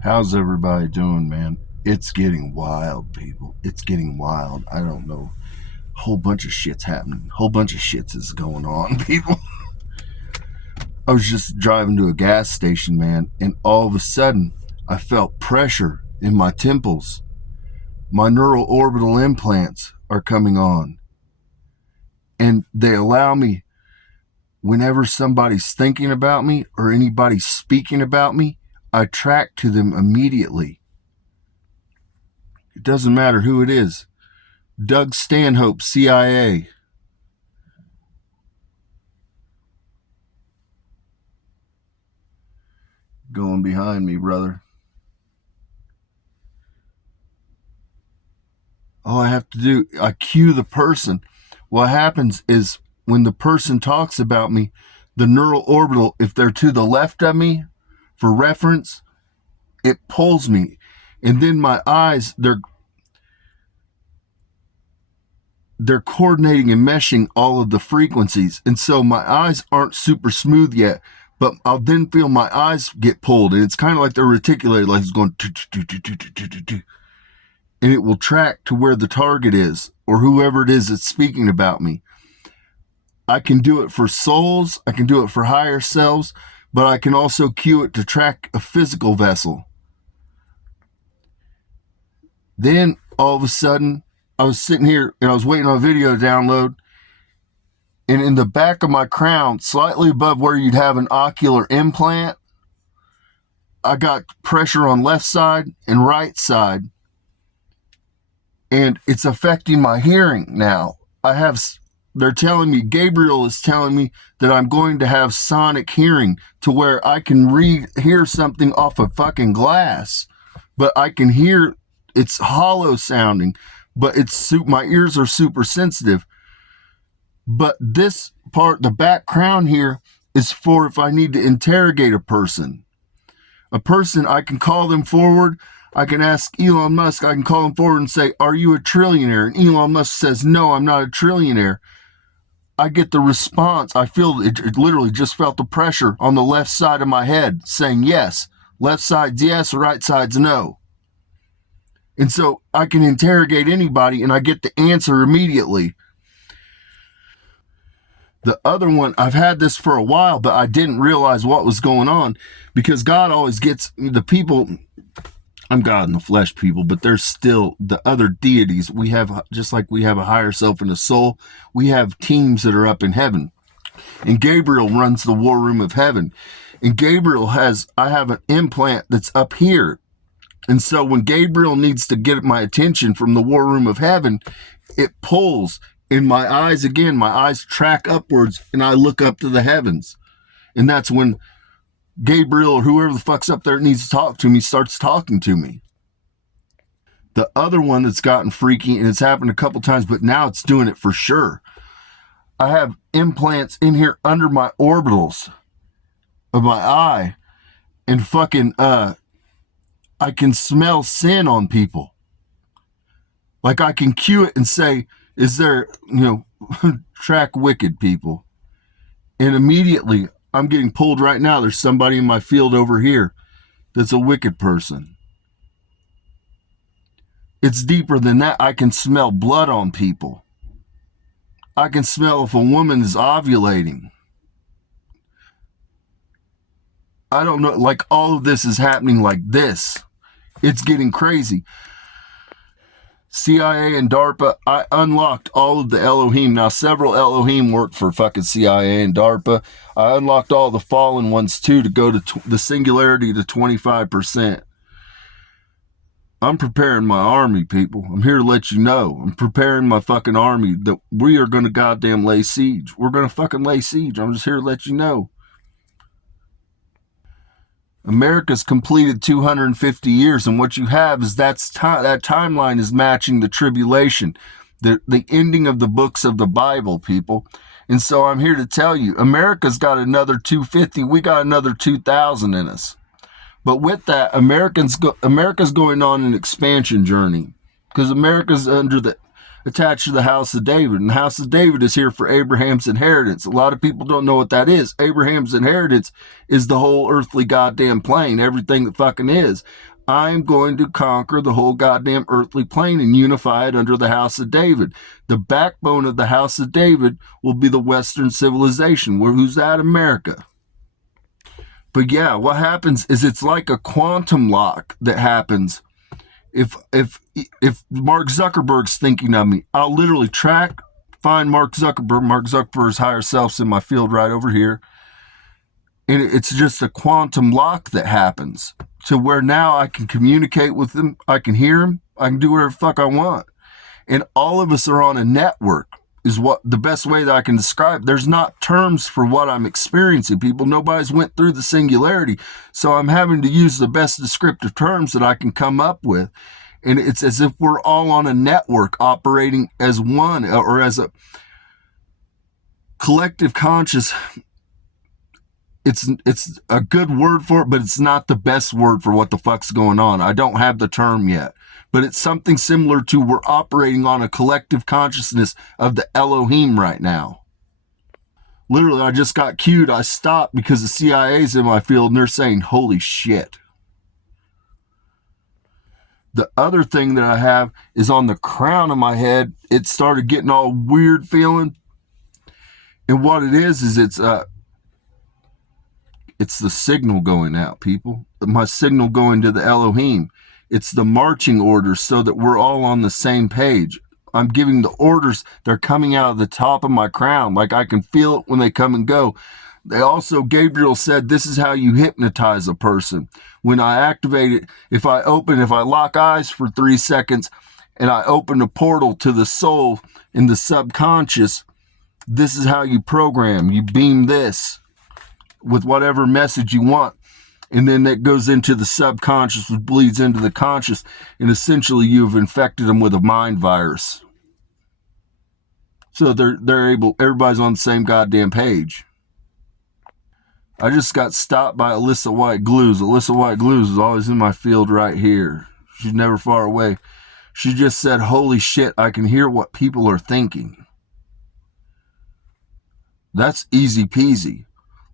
How's everybody doing, man? It's getting wild, people. It's getting wild. I don't know. Whole bunch of shit's happening. Whole bunch of shits is going on, people. I was just driving to a gas station, man, and all of a sudden, I felt pressure in my temples. My neural orbital implants are coming on. And they allow me, whenever somebody's thinking about me or anybody's speaking about me, I track to them immediately. It doesn't matter who it is. Doug Stanhope, CIA. Going behind me, brother. All I have to do, I cue the person. What happens is when the person talks about me, the neural orbital, if they're to the left of me, for reference, it pulls me. And then my eyes, they're coordinating and meshing all of the frequencies. And so my eyes aren't super smooth yet, but I'll then feel my eyes get pulled. And it's kind of like they're reticulated, like it's going, and it will track to where the target is or whoever it is that's speaking about me. I can do it for souls. I can do it for higher selves, but I can also cue it to track a physical vessel. Then all of a sudden, I was sitting here and I was waiting on a video to download, and in the back of my crown, slightly above where you'd have an ocular implant, I got pressure on left side and right side, and it's affecting my hearing now. They're telling me, Gabriel is telling me that I'm going to have sonic hearing to where I can hear something off of fucking glass, but I can hear it's hollow sounding, but my ears are super sensitive. But this part, the back crown here, is for if I need to interrogate a person. I can call them forward. I can ask Elon Musk, I can call him forward and say, are you a trillionaire? And Elon Musk says, no, I'm not a trillionaire. I get the response. I feel it literally just felt the pressure on the left side of my head saying yes. Left side's yes, right side's no. And so I can interrogate anybody and I get the answer immediately. The other one, I've had this for a while, but I didn't realize what was going on because God always gets the people. I'm God in the flesh, people, but there's still the other deities. We have, just like we have a higher self and a soul, we have teams that are up in heaven. And Gabriel runs the war room of heaven. And I have an implant that's up here. And so when Gabriel needs to get my attention from the war room of heaven, it pulls. In my eyes track upwards and I look up to the heavens. And that's when Gabriel or whoever the fuck's up there needs to talk to me starts talking to me. The other one that's gotten freaky, and it's happened a couple times, but now it's doing it for sure. I have implants in here under my orbitals of my eye, and fucking I can smell sin on people. Like I can cue it and say, is there, track wicked people. And immediately I'm getting pulled right now. There's somebody in my field over here that's a wicked person. It's deeper than that. I can smell blood on people. I can smell if a woman is ovulating. I don't know, like all of this is happening like this. It's getting crazy. CIA and DARPA, I unlocked all of the Elohim. Now, several Elohim work for fucking CIA and DARPA. I unlocked all the fallen ones, too, to go to the Singularity to 25%. I'm preparing my army, people. I'm here to let you know. I'm preparing my fucking army that we are going to goddamn lay siege. We're going to fucking lay siege. I'm just here to let you know. America's completed 250 years, and what you have is that timeline is matching the tribulation, the ending of the books of the Bible, people. And so I'm here to tell you, America's got another 250. We got another 2,000 in us. But with that, America's going on an expansion journey because America's under attached to the house of David. And the house of David is here for Abraham's inheritance. A lot of people don't know what that is. Abraham's inheritance is the whole earthly goddamn plane, everything that fucking is. I'm going to conquer the whole goddamn earthly plane and unify it under the house of David. The backbone of the house of David will be the Western civilization. Who's that? America. But yeah, what happens is it's like a quantum lock that happens. If Mark Zuckerberg's thinking of me, I'll literally find Mark Zuckerberg. Mark Zuckerberg's higher self's in my field right over here. And it's just a quantum lock that happens to where now I can communicate with him. I can hear him. I can do whatever the fuck I want. And all of us are on a network is what the best way that I can describe. There's not terms for what I'm experiencing, people. Nobody's went through the singularity. So I'm having to use the best descriptive terms that I can come up with. And it's as if we're all on a network operating as one or as a collective conscious. It's a good word for it, but it's not the best word for what the fuck's going on. I don't have the term yet, but it's something similar to we're operating on a collective consciousness of the Elohim right now. Literally, I just got cued. I stopped because the CIA's in my field and they're saying, holy shit. The other thing that I have is on the crown of my head. It started getting all weird feeling. And what it is it's the signal going out, people. My signal going to the Elohim. It's the marching orders so that we're all on the same page. I'm giving the orders. They're coming out of the top of my crown. Like I can feel it when they come and go. They also, Gabriel said, this is how you hypnotize a person. When I activate it, if I lock eyes for 3 seconds and I open a portal to the soul in the subconscious, this is how you program. You beam this with whatever message you want. And then that goes into the subconscious, which bleeds into the conscious. And essentially you've infected them with a mind virus. So everybody's on the same goddamn page. I just got stopped by Alyssa White Glues. Alyssa White Glues is always in my field right here. She's never far away. She just said, holy shit, I can hear what people are thinking. That's easy peasy.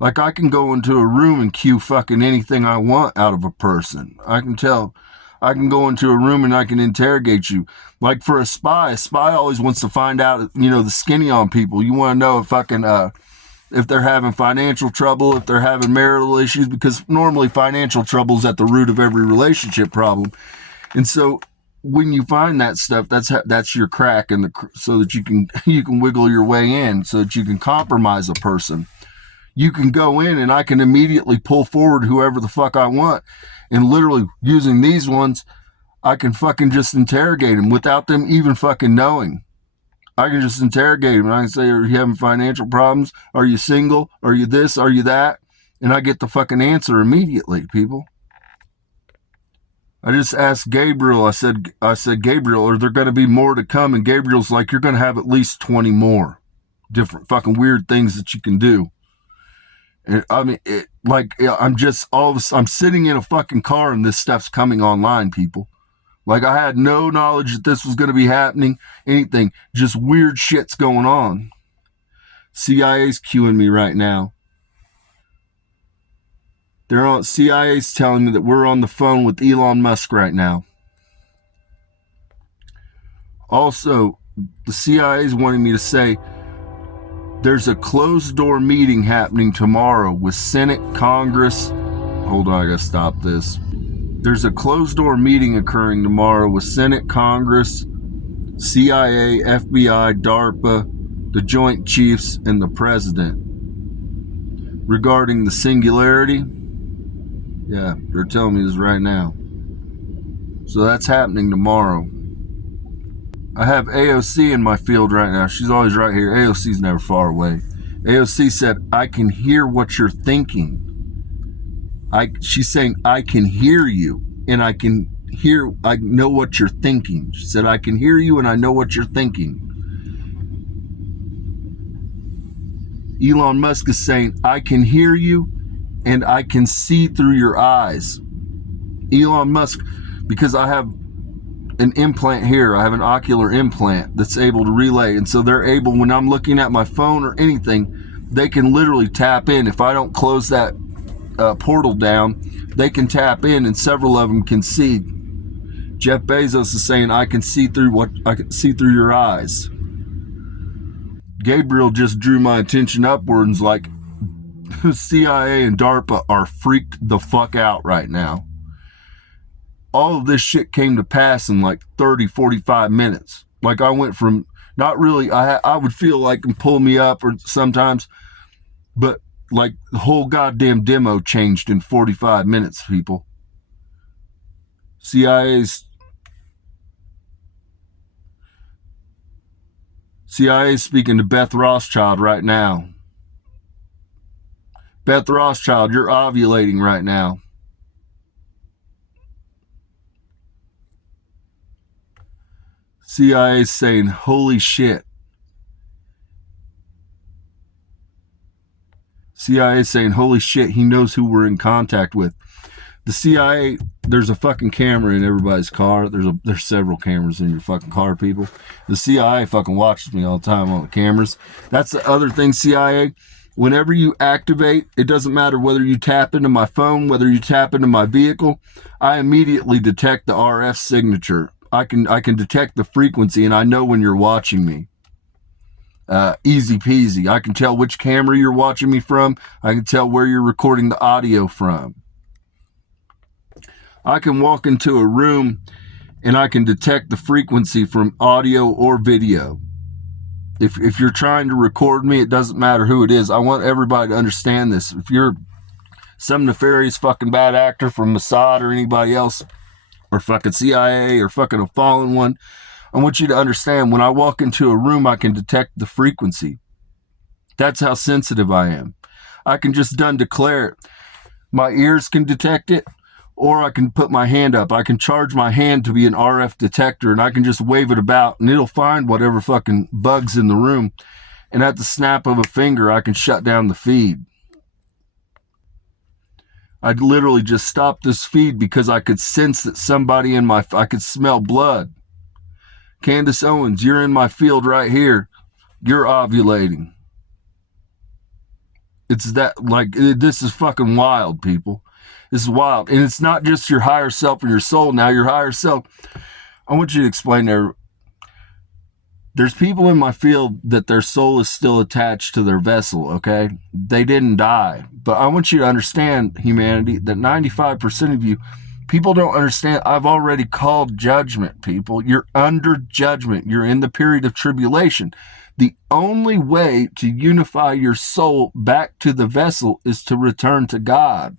Like I can go into a room and cue fucking anything I want out of a person. I can go into a room and I can interrogate you. Like for a spy always wants to find out, the skinny on people. You want to know if they're having financial trouble, if they're having marital issues, because normally financial trouble is at the root of every relationship problem. And so when you find that stuff, that's your crack so that you can wiggle your way in, so that you can compromise a person. You can go in and I can immediately pull forward whoever the fuck I want. And literally using these ones, I can fucking just interrogate them without them even fucking knowing. I can just interrogate them and I can say, are you having financial problems? Are you single? Are you this? Are you that? And I get the fucking answer immediately, people. I just asked Gabriel, I said, Gabriel, are there going to be more to come? And Gabriel's like, you're going to have at least 20 more different fucking weird things that you can do. And I mean, I'm sitting in a fucking car and this stuff's coming online, people. Like I had no knowledge that this was going to be happening, anything, just weird shit's going on. CIA's queuing me right now. CIA's telling me that we're on the phone with Elon Musk right now. Also, the CIA's wanting me to say, there's a closed-door meeting happening tomorrow with Senate, Congress. Hold on, I gotta stop this. There's a closed-door meeting occurring tomorrow with Senate, Congress, CIA, FBI, DARPA, the Joint Chiefs, and the President regarding the singularity. Yeah, they're telling me this right now. So that's happening tomorrow. I have AOC in my field right now. She's always right here. AOC's never far away. AOC said, I can hear what you're thinking. She's saying, I can hear you and I know what you're thinking. She said, I can hear you and I know what you're thinking. Elon Musk is saying, I can hear you and I can see through your eyes. Elon Musk, because I have an implant here. I have an ocular implant that's able to relay. And so they're able, when I'm looking at my phone or anything, they can literally tap in. If I don't close that portal down, they can tap in, and several of them can see. Jeff Bezos is saying, I can see through your eyes. Gabriel just drew my attention upwards, like CIA and DARPA are freaked the fuck out right now. All of this shit came to pass in like 30, 45 minutes. Like I went from not really, I would feel like and pull me up or sometimes, but like the whole goddamn demo changed in 45 minutes, people. CIA's speaking to Beth Rothschild right now. Beth Rothschild, you're ovulating right now. CIA saying, holy shit. CIA saying, holy shit, he knows who we're in contact with. The CIA, there's a fucking camera in everybody's car. There's several cameras in your fucking car, people. The CIA fucking watches me all the time on the cameras. That's the other thing, CIA. Whenever you activate, it doesn't matter whether you tap into my phone, whether you tap into my vehicle, I immediately detect the RF signature. I can detect the frequency, and I know when you're watching me. Easy peasy. I can tell which camera you're watching me from. I can tell where you're recording the audio from. I can walk into a room and I can detect the frequency from audio or video. If you're trying to record me, it doesn't matter who it is. I want everybody to understand this. If you're some nefarious fucking bad actor from Mossad or anybody else, or fucking CIA or fucking a fallen one, I want you to understand, when I walk into a room, I can detect the frequency. That's how sensitive I am. I can just declare it. My ears can detect it, or I can put my hand up. I can charge my hand to be an RF detector, and I can just wave it about, and it'll find whatever fucking bug's in the room. And at the snap of a finger, I can shut down the feed. I'd literally just stop this feed because I could sense that somebody I could smell blood. Candace Owens, you're in my field right here. You're ovulating. It's that, like, this is fucking wild, people. This is wild. And it's not just your higher self or your soul now. Your higher self, I want you to explain there. There's people in my field that their soul is still attached to their vessel, okay? They didn't die. But I want you to understand, humanity, that 95% of you, people don't understand. I've already called judgment, people. You're under judgment. You're in the period of tribulation. The only way to unify your soul back to the vessel is to return to God.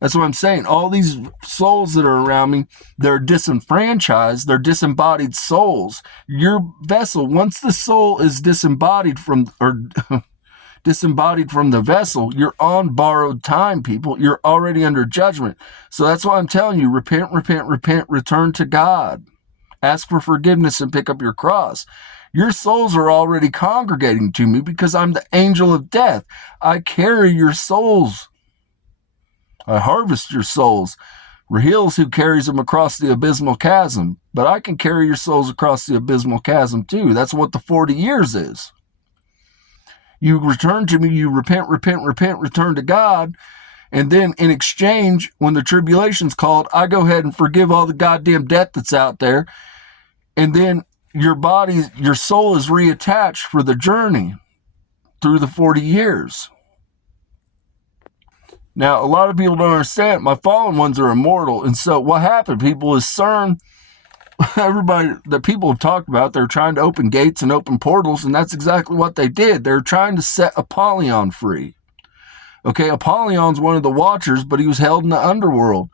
That's what I'm saying. All these souls that are around me, they're disenfranchised. They're disembodied souls. Your vessel, once the soul is disembodied from the vessel, you're on borrowed time, people. You're already under judgment. So that's why I'm telling you, repent, return to God. Ask for forgiveness and pick up your cross. Your souls are already congregating to me because I'm the angel of death. I carry your souls. I harvest your souls. Rahil's who carries them across the abysmal chasm. But I can carry your souls across the abysmal chasm too. That's what the 40 years is. You return to me, you repent, return to God. And then in exchange, when the tribulation's called, I go ahead and forgive all the goddamn debt that's out there. And then your soul is reattached for the journey through the 40 years. Now, a lot of people don't understand. My fallen ones are immortal. And so what happened, people, is CERN, everybody that people have talked about, they're trying to open gates and open portals, and that's exactly what they did. They're trying to set Apollyon free. Okay, Apollon's one of the Watchers, but he was held in the underworld.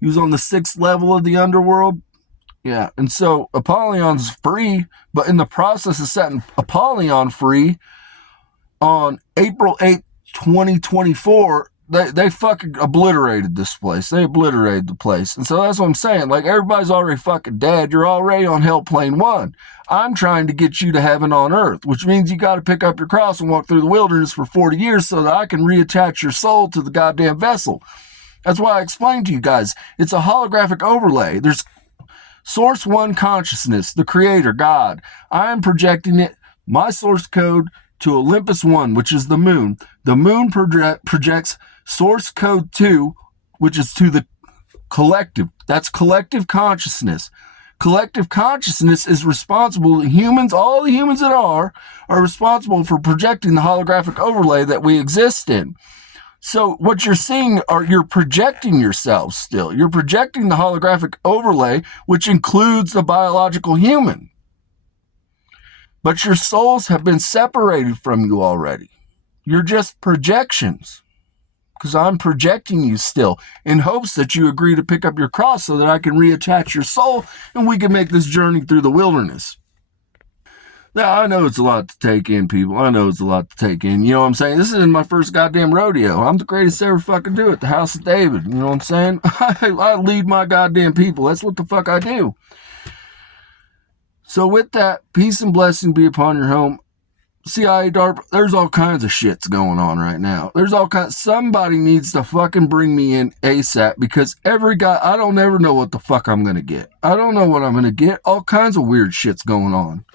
He was on the 6th level of the underworld. Yeah, and so Apollon's free, but in the process of setting Apollyon free, on April 8th, 2024, they fucking obliterated this place. They obliterated the place. And so that's what I'm saying. Like, everybody's already fucking dead. You're already on Hell Plane 1. I'm trying to get you to heaven on earth, which means you got to pick up your cross and walk through the wilderness for 40 years so that I can reattach your soul to the goddamn vessel. That's why I explained to you guys. It's a holographic overlay. There's source one consciousness, the creator, God. I am projecting it, my source code, to Olympus 1, which is the moon. The moon projects source code 2, which is to the collective. That's collective consciousness. Collective consciousness is responsible. Humans, all the humans that are responsible for projecting the holographic overlay that we exist in. So what you're seeing you're projecting yourself still. You're projecting the holographic overlay, which includes the biological human. But your souls have been separated from you already. You're just projections. Because I'm projecting you still in hopes that you agree to pick up your cross so that I can reattach your soul and we can make this journey through the wilderness. Now, I know it's a lot to take in, people. I know it's a lot to take in. You know what I'm saying? This isn't my first goddamn rodeo. I'm the greatest to ever fucking do it. The House of David. You know what I'm saying? I lead my goddamn people. That's what the fuck I do. So with that, peace and blessing be upon your home. CIA, DARPA, there's all kinds of shits going on right now. There's all kinds. Somebody needs to fucking bring me in ASAP because every guy, I don't ever know what the fuck I'm going to get. I don't know what I'm going to get. All kinds of weird shit's going on.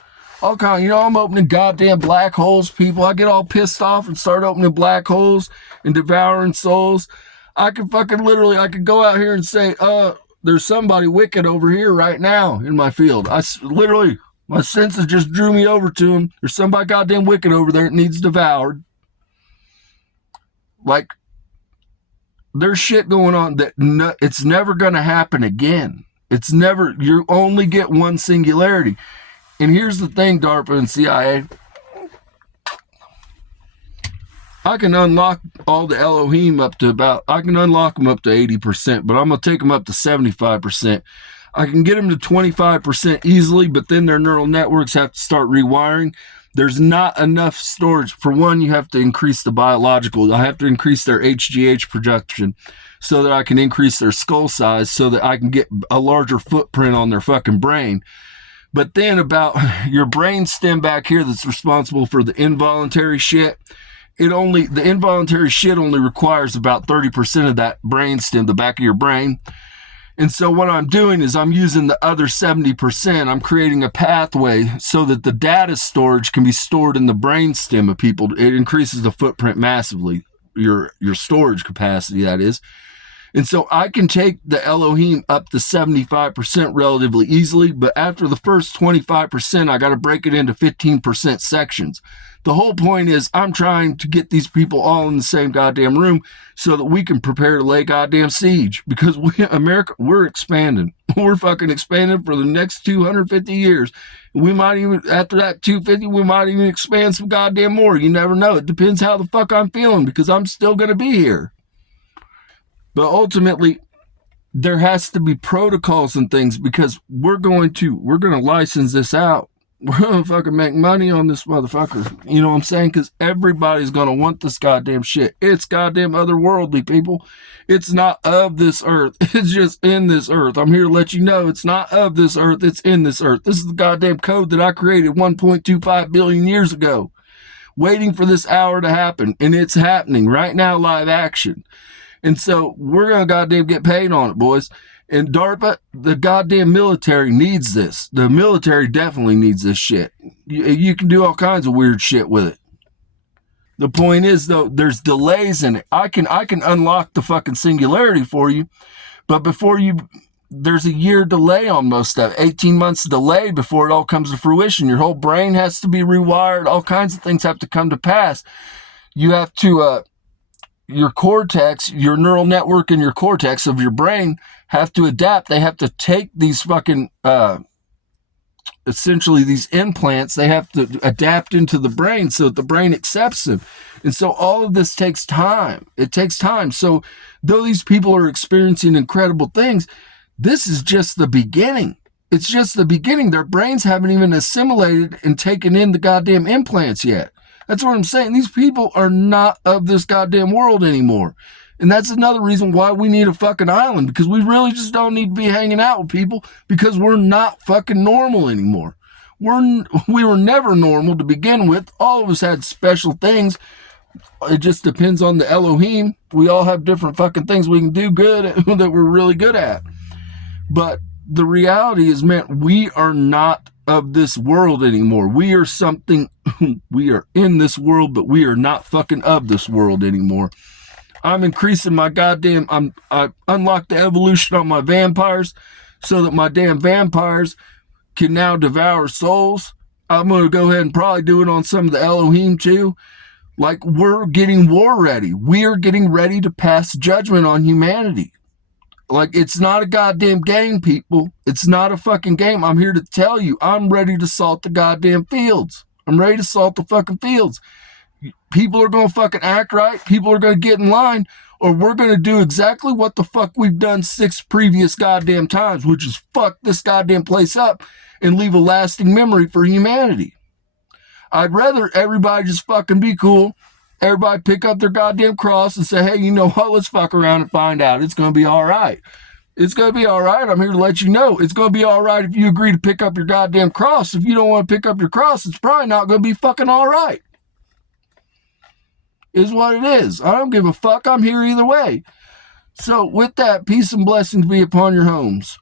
All kinds, I'm opening goddamn black holes, people. I get all pissed off and start opening black holes and devouring souls. I could go out here and say, there's somebody wicked over here right now in my field. My senses just drew me over to him. There's somebody goddamn wicked over there that needs devoured. Like, there's shit going on that it's never going to happen again. You only get one singularity. And here's the thing, DARPA and CIA. I can unlock all the Elohim I can unlock them up to 80%, but I'm going to take them up to 75%. I can get them to 25% easily, but then their neural networks have to start rewiring. There's not enough storage. For one, you have to increase the biological. I have to increase their HGH production so that I can increase their skull size so that I can get a larger footprint on their fucking brain. But then about your brain stem back here that's responsible for the involuntary shit, the involuntary shit only requires about 30% of that brain stem, the back of your brain. And so what I'm doing is I'm using the other 70%. I'm creating a pathway so that the data storage can be stored in the brain stem of people. It increases the footprint massively, your storage capacity, that is. And so I can take the Elohim up to 75% relatively easily, but after the first 25%, I got to break it into 15% sections. The whole point is I'm trying to get these people all in the same goddamn room so that we can prepare to lay goddamn siege. Because America, we're expanding. We're fucking expanding for the next 250 years. We might even, after that 250, we might even expand some goddamn more. You never know. It depends how the fuck I'm feeling because I'm still going to be here. But ultimately, there has to be protocols and things because we're going to license this out. We're going to fucking make money on this motherfucker. You know what I'm saying? Because everybody's going to want this goddamn shit. It's goddamn otherworldly, people. It's not of this earth. It's just in this earth. I'm here to let you know it's not of this earth. It's in this earth. This is the goddamn code that I created 1.25 billion years ago. Waiting for this hour to happen. And it's happening right now, live action. And so we're going to goddamn get paid on it, boys. And DARPA, the goddamn military needs this. The military definitely needs this shit. You can do all kinds of weird shit with it. The point is, though, there's delays in it. I can unlock the fucking singularity for you, but there's a year delay on most stuff. 18 months delay before it all comes to fruition. Your whole brain has to be rewired. All kinds of things have to come to pass. You have to... your cortex, your neural network in your cortex of your brain have to adapt. They have to take these fucking, essentially these implants, they have to adapt into the brain so that the brain accepts them. And so all of this takes time. It takes time. So though these people are experiencing incredible things, this is just the beginning. It's just the beginning. Their brains haven't even assimilated and taken in the goddamn implants yet. That's what I'm saying. These people are not of this goddamn world anymore. And that's another reason why we need a fucking island, because we really just don't need to be hanging out with people because we're not fucking normal anymore. We were never normal to begin with. All of us had special things, It just depends on the Elohim. We all have different fucking things we can do good at, that we're really good at. But the reality is, man, we are not of this world anymore. We are something, we are in this world, but we are not fucking of this world anymore. I'm increasing my goddamn, I unlocked the evolution on my vampires so that my damn vampires can now devour souls. I'm going to go ahead and probably do it on some of the Elohim too. Like, we're getting war ready. We're getting ready to pass judgment on humanity. Like, it's not a goddamn game, people. It's not a fucking game. I'm here to tell you, I'm ready to salt the goddamn fields. I'm ready to salt the fucking fields. People are going to fucking act right. People are going to get in line, or we're going to do exactly what the fuck we've done 6 previous goddamn times, which is fuck this goddamn place up and leave a lasting memory for humanity. I'd rather everybody just fucking be cool. Everybody pick up their goddamn cross and say, hey, you know what? Let's fuck around and find out. It's going to be all right. It's going to be all right. I'm here to let you know. It's going to be all right if you agree to pick up your goddamn cross. If you don't want to pick up your cross, it's probably not going to be fucking all right. Is what it is. I don't give a fuck. I'm here either way. So with that, peace and blessings be upon your homes.